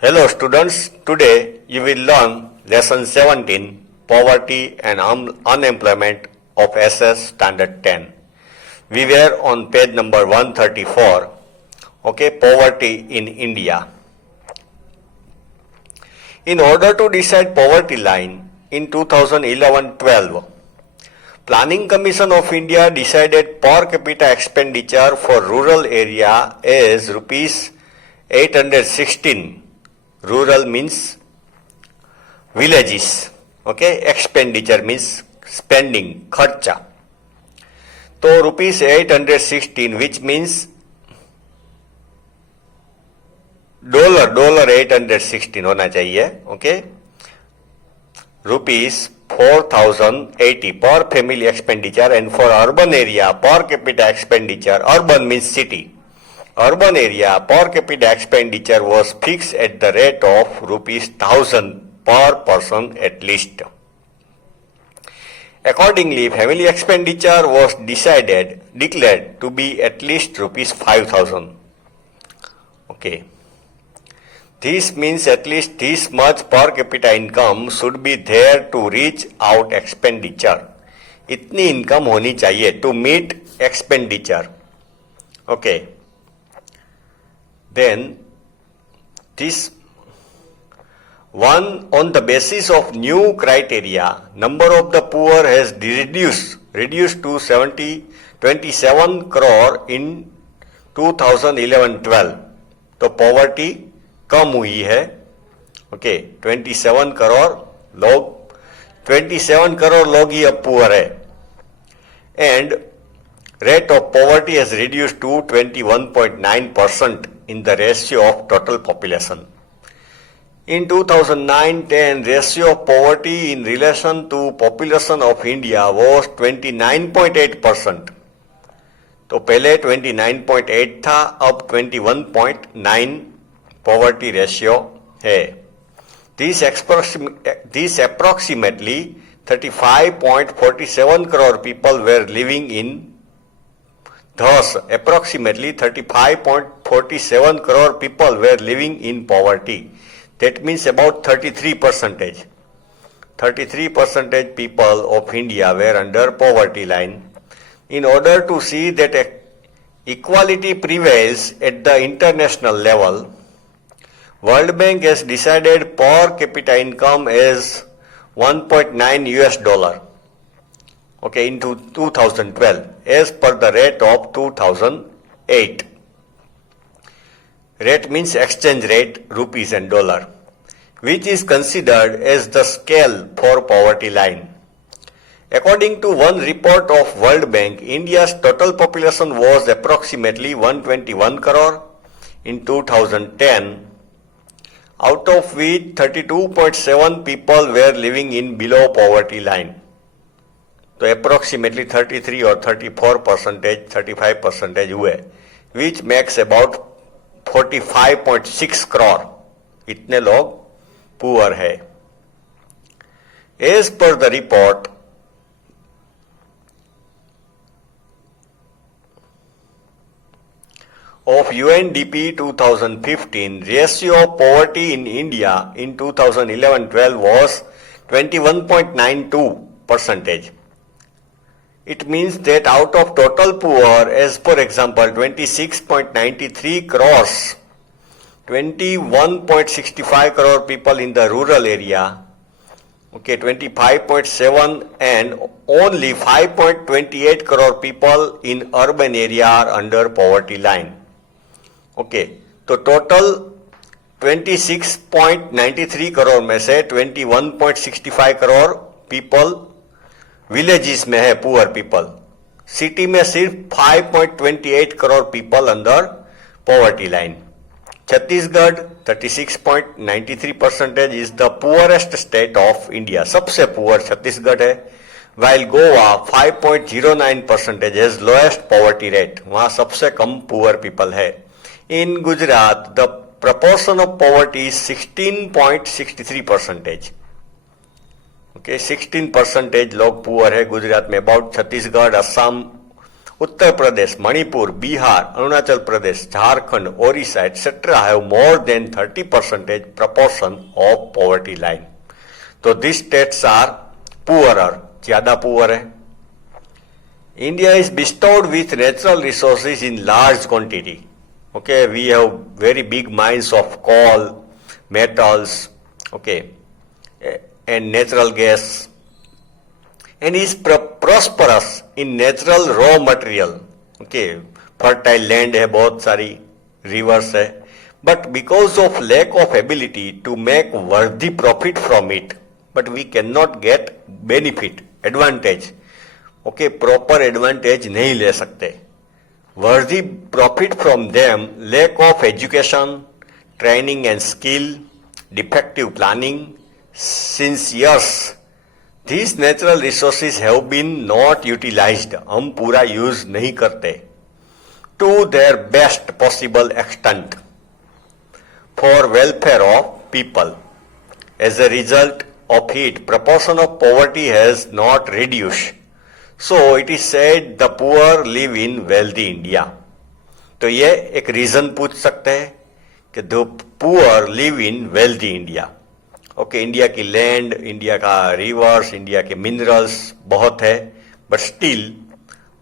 Hello students, today you will learn lesson 17 Poverty and Unemployment of SS Standard 10. We were on page number 134, poverty in India. In order to decide poverty line in 2011-12, Planning Commission of India decided per capita expenditure for rural area is rupees 816. Rural means villages. Expenditure means spending, kharcha. So rupees 816, which means dollar 816 होना चाहिए. Rupees 4080 per family expenditure, and for urban area per capita expenditure, urban means city. Urban area per capita expenditure was fixed at the rate of rupees 1000 per person at least. Accordingly, family expenditure was declared to be at least rupees 5000. This means at least this much per capita income should be there to reach out expenditure. इतनी income होनी चाहिए to meet expenditure. Then this one, on the basis of new criteria, number of the poor has reduced to 27 crore in 2011-12. तो poverty कम हुई है. 27 करोड़ लोग ही अब poor है, and rate of poverty has reduced to 21.9% in the ratio of total population. In 2009-10, ratio of poverty in relation to population of India was 29.8%. तो पहले 29.8 था, अब 21.9 poverty ratio है. This approximately 35.47 crore people were living in. Thus, approximately 35.47 crore people were living in poverty. That means about 33%. 33% people of India were under poverty line. In order to see that equality prevails at the international level, World Bank has decided per capita income as $1.9 in 2012 as per the rate of 2008. Rate means exchange rate, rupees and dollar, which is considered as the scale for poverty line. According to one report of World Bank, India's total population was approximately 121 crore in 2010, out of which 32.7 people were living in below poverty line. So approximately 33 or 35% हुए, which makes about 45.6 crore. इतने लोग poor है. As per the report, of UNDP 2015, ratio of poverty in India in 2011-12 was 21.92%. It means that out of total poor, as per example, 26.93 crores, 21.65 crore people in the rural area, 25.7, and only 5.28 crore people in urban area are under poverty line. तो total 26.93 crore में से 21.65 crore people villages में है, poor people. City में सिर्फ 5.28 crore people under poverty line. Chhattisgarh 36.93% is the poorest state of India. सबसे poor Chhattisgarh है. while Goa 5.09% is lowest poverty rate. वहां सबसे कम पुअर पीपल है. In Gujarat, the proportion of poverty is 16.63%. 16% लोग पुअर है गुजरात में. About Chhattisgarh, Assam Uttar Pradesh, Manipur, Bihar, Arunachal Pradesh, Jharkhand, Orissa, etc. have more than 30% proportion of poverty line. So these states are poorer, ज़्यादा poor है. India is bestowed with natural resources in large quantity. Okay, we have very big mines of coal, metals, okay, and natural gas, and is prosperous in natural raw material. Okay, fertile land है, बहुत सारी rivers है, but because of lack of ability to make worthy profit from it, but we cannot get benefit, advantage. Okay, proper advantage नहीं ले सकते. Worthy profit from them, lack of education, training and skill, defective planning. Since years, these natural resources have been not utilized. हम पूरा use नहीं करते to their best possible extent for welfare of people. As a result of it, proportion of poverty has not reduced. So it is said the poor live in wealthy India. तो ये एक reason पूछ सकते हैं कि the poor live in wealthy India. Okay, India की land, India का reverse, India के मिनरल्स बहुत है, but still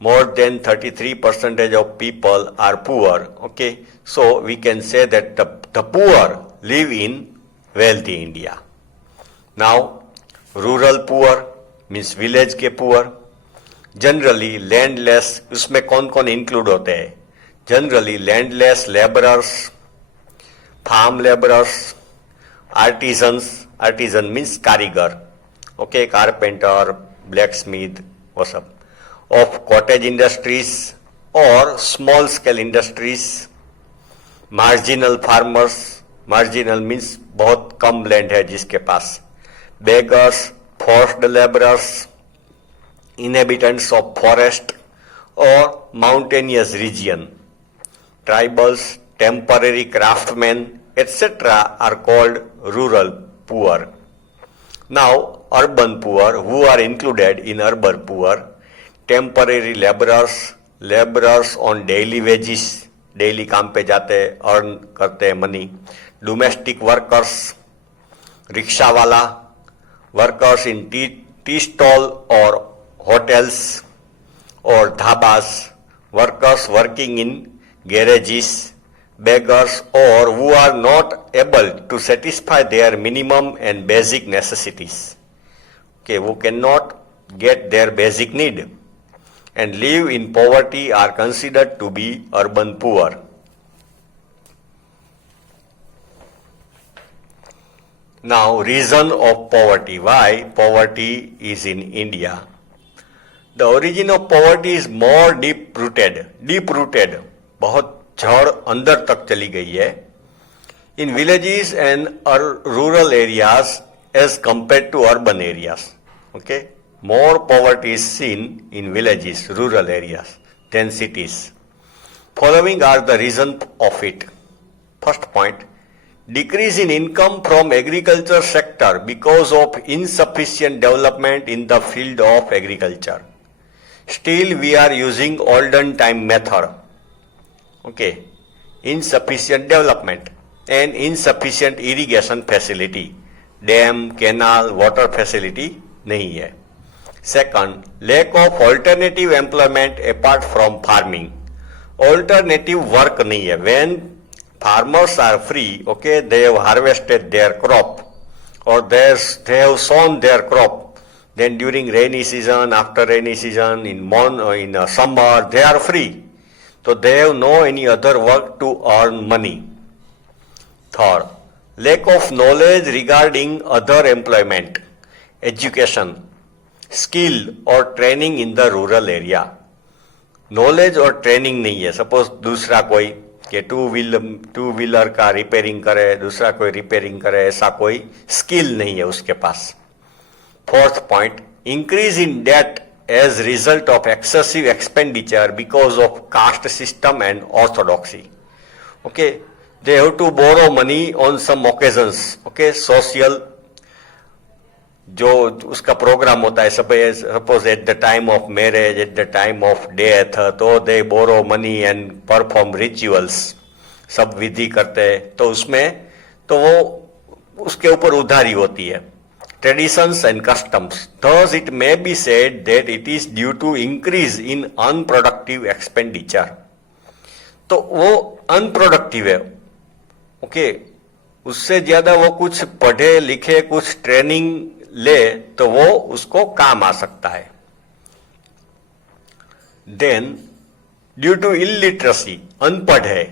more than 33% of people are poor. Okay, so we can say that the poor live in wealthy India. Now, rural poor means village के poor. Generally landless, उसमें कौन कौन include होते हैं? Generally landless labourers, farm labourers, artisans, artisan means कारीगर, okay, carpenter, blacksmith, वो सब, of cottage industries और small scale industries, marginal farmers, marginal means बहुत कम लैंड है जिसके पास, beggars, forced labourers, inhabitants of forest or mountainous region, tribals, temporary craftsmen, etc. are called rural poor. Now, urban poor, who are included in urban poor, temporary laborers, laborers on daily wages, daily काम पे जाते earn करते money, domestic workers, rickshaw वाला, workers in tea stall or hotels or dhabas, workers working in garages, beggars or who are not able to satisfy their minimum and basic necessities. Okay, who cannot get their basic need and live in poverty are considered to be urban poor. Now, reason of poverty. Why poverty is in India? The origin of poverty is more deep rooted, बहुत जड़ अंदर तक चली गई है, in villages and rural areas as compared to urban areas. Okay, more poverty is seen in villages, rural areas than cities. Following are the reasons of it. First point, decrease in income from agriculture sector because of insufficient development in the field of agriculture. Still we are using olden time method. Okay, insufficient development and insufficient irrigation facility, dam, canal, water facility नहीं है. Second, lack of alternative employment apart from farming. Alternative work नहीं है. When farmers are free, okay, they have harvested their crop or they have sown their crop. Then during rainy season, after rainy season, in summer, they are free. So they have no any other work to earn money. Third, lack of knowledge regarding other employment, education, skill or training in the rural area. Knowledge और training नहीं है. Suppose दूसरा कोई कि two wheeler का repairing करे, दूसरा कोई रिपेयरिंग करे, ऐसा कोई स्किल नहीं है उसके पास. Fourth point, increase in debt as result of excessive expenditure because of caste system and orthodoxy. Okay, they have to borrow money on some occasions. Okay, social जो उसका प्रोग्राम होता है, suppose at the time of marriage, at the time of death, तो they borrow money and perform rituals, सब विधि करते हैं, तो उसमें तो वो उसके ऊपर उधारी होती है। Traditions and customs, thus it may be said that it is due to increase in unproductive expenditure। तो वो अनप्रोडक्टिव है, ओके, उससे ज्यादा वो कुछ पढ़े लिखे, कुछ ट्रेनिंग ले तो वो उसको काम आ सकता है। देन ड्यू टू इलिटरेसी, अनपढ़ है,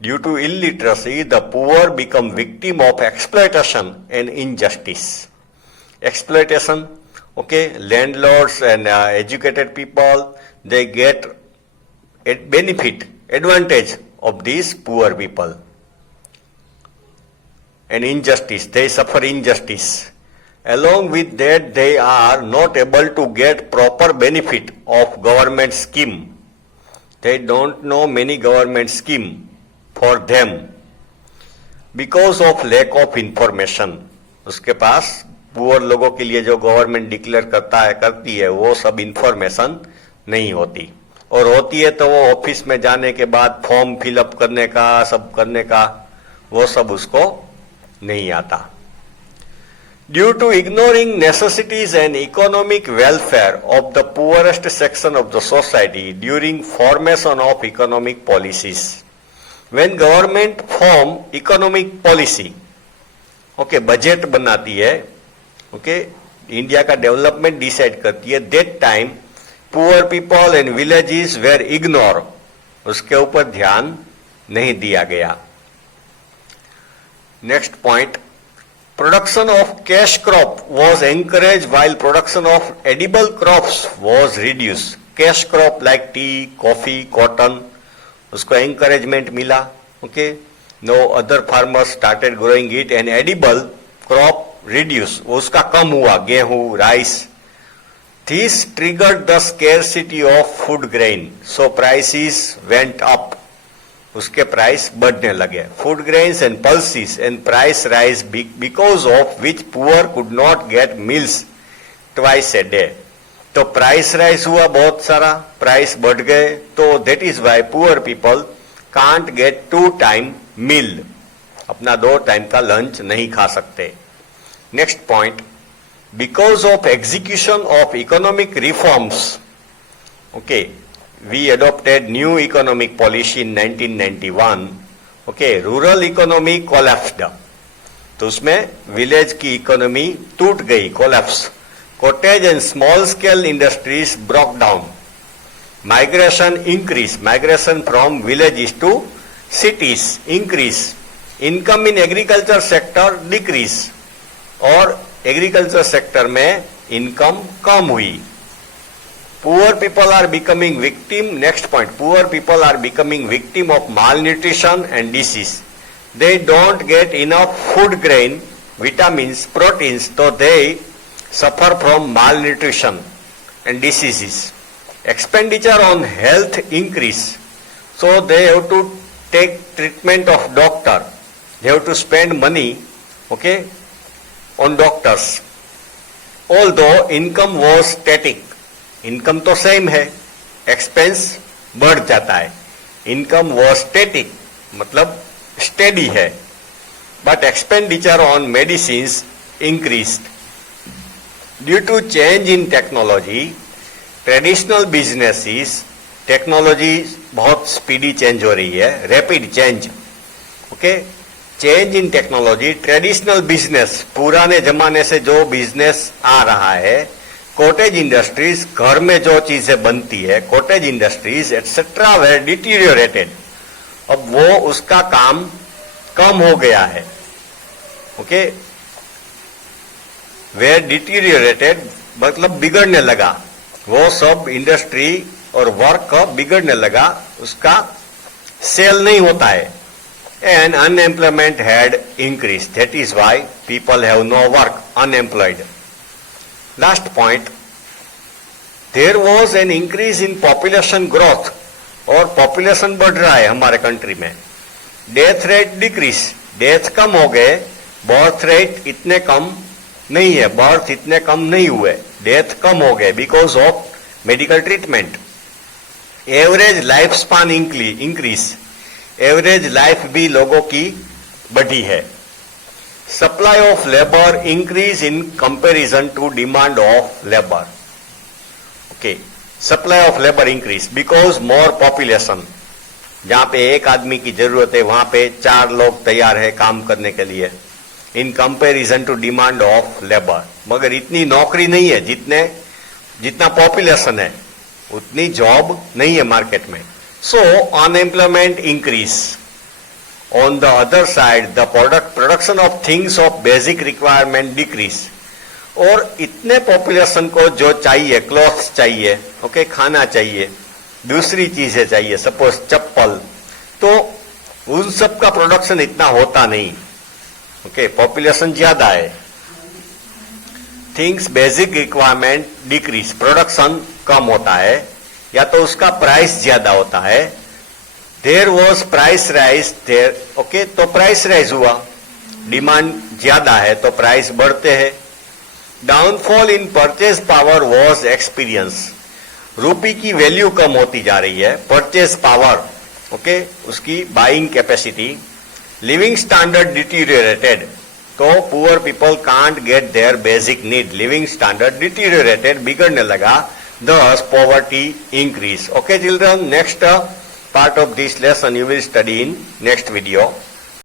due to illiteracy the poor become victim of exploitation and injustice. Exploitation, okay, landlords and educated people, they get benefit, advantage of these poor people, and injustice, they suffer injustice. Along with that, they are not able to get proper benefit of government scheme. They don't know many government scheme for them because of lack of information. उसके पास poor लोगों के लिए जो government declare करती है वो सब information नहीं होती, और होती है तो वो ऑफिस में जाने के बाद फॉर्म फिलअप करने का, सब करने का, वो सब उसको नहीं आता। Due to ignoring necessities and economic welfare of the poorest section of the society during formation of economic policies. When government form economic policy, okay, budget बनाती है, ओके, इंडिया का डेवलपमेंट डिसाइड करती है, that time poor people and villages were ignore, उसके ऊपर ध्यान नहीं दिया गया। Next point, production of cash crop was encourage while production of edible crops was reduce. Cash crop like tea, coffee, cotton, उसको encouragement मिला, okay, no other farmers started growing it, and edible crop reduce, उसका कम हुआ, गेहूं, rice. This triggered the scarcity of food grain, so prices went up. उसके price बढ़ने लगे। Food grains and pulses and price rise because of which poor could not get meals twice a day. तो price rise हुआ बहुत सारा, price बढ़ गए, तो that is why poor people can't get 2 time meal, अपना 2 टाइम का lunch नहीं खा सकते। Next point, because of execution of economic reforms, okay, we adopted new economic policy in 1991, okay, rural economy collapsed, तो उसमें विलेज की economy टूट गई, collapse. Cottage and small scale industries broke down, migration increase, migration from villages to cities increase, income in agriculture sector decrease, और agriculture sector में income कम हुई। Poor people are becoming victim, next point, poor people are becoming victim of malnutrition and disease. They don't get enough food grain, vitamins, proteins, तो they suffer from malnutrition and diseases. Expenditure on health increase, so they have to take treatment of doctor, they have to spend money, okay, on doctors, although income was static, income तो same है, expense बढ़ जाता है। Income was static मतलब steady है, but expenditure on medicines increased. Due to change in technology, traditional businesses, technology बहुत speedy change हो रही है, rapid change, okay, change in technology, traditional business, पुराने जमाने से जो बिजनेस आ रहा है, कॉटेज इंडस्ट्रीज, घर में जो चीजें बनती है, cottage industries etcetera where deteriorated, अब वो उसका काम कम हो गया है, ओके, वेर डिटीरियोरेटेड मतलब बिगड़ने लगा, वो सब इंडस्ट्री और वर्क बिगड़ने लगा, उसका सेल नहीं होता है, and unemployment had increased. That is why people have no work, unemployed. Last point, there was an increase in population growth, और पॉपुलेशन बढ़ रहा है हमारे कंट्री में। डेथ रेट डिक्रीज, डेथ कम हो गए, बर्थ रेट इतने कम नहीं है, बर्थ इतने कम नहीं हुए, डेथ कम हो गए because of medical treatment. Average life span increase, average life भी लोगों की बढ़ी है। Supply of labour increase in comparison to demand of labour. Okay, supply of labour increase because more population. जहां पे एक आदमी की जरूरत है वहां पे 4 लोग तैयार है काम करने के लिए, in comparison to demand of labour. मगर इतनी नौकरी नहीं है, जितना पॉपुलेशन है उतनी जॉब नहीं है मार्केट में। So unemployment increase. On the other side the production of things of basic requirement decrease. और इतने पॉपुलेशन को जो चाहिए, क्लॉथ्स चाहिए, ओके, खाना चाहिए, दूसरी चीजें चाहिए, सपोज चप्पल, तो उन सब का प्रोडक्शन इतना होता नहीं। ओके, पॉपुलेशन ज्यादा है, things basic requirement decrease, production कम होता है या तो उसका प्राइस ज्यादा होता है। There was price rise there, okay, तो प्राइस राइज हुआ, डिमांड ज्यादा है तो प्राइस बढ़ते हैं। Downfall in purchase power was experience, rupee की वैल्यू कम होती जा रही है, परचेज पावर, ओके, उसकी buying capacity. Living standard deteriorated, तो poor people can't get their basic need, living standard deteriorated, बिगड़ने लगा, thus poverty increase. Okay children, next part of this lesson you will study in next video.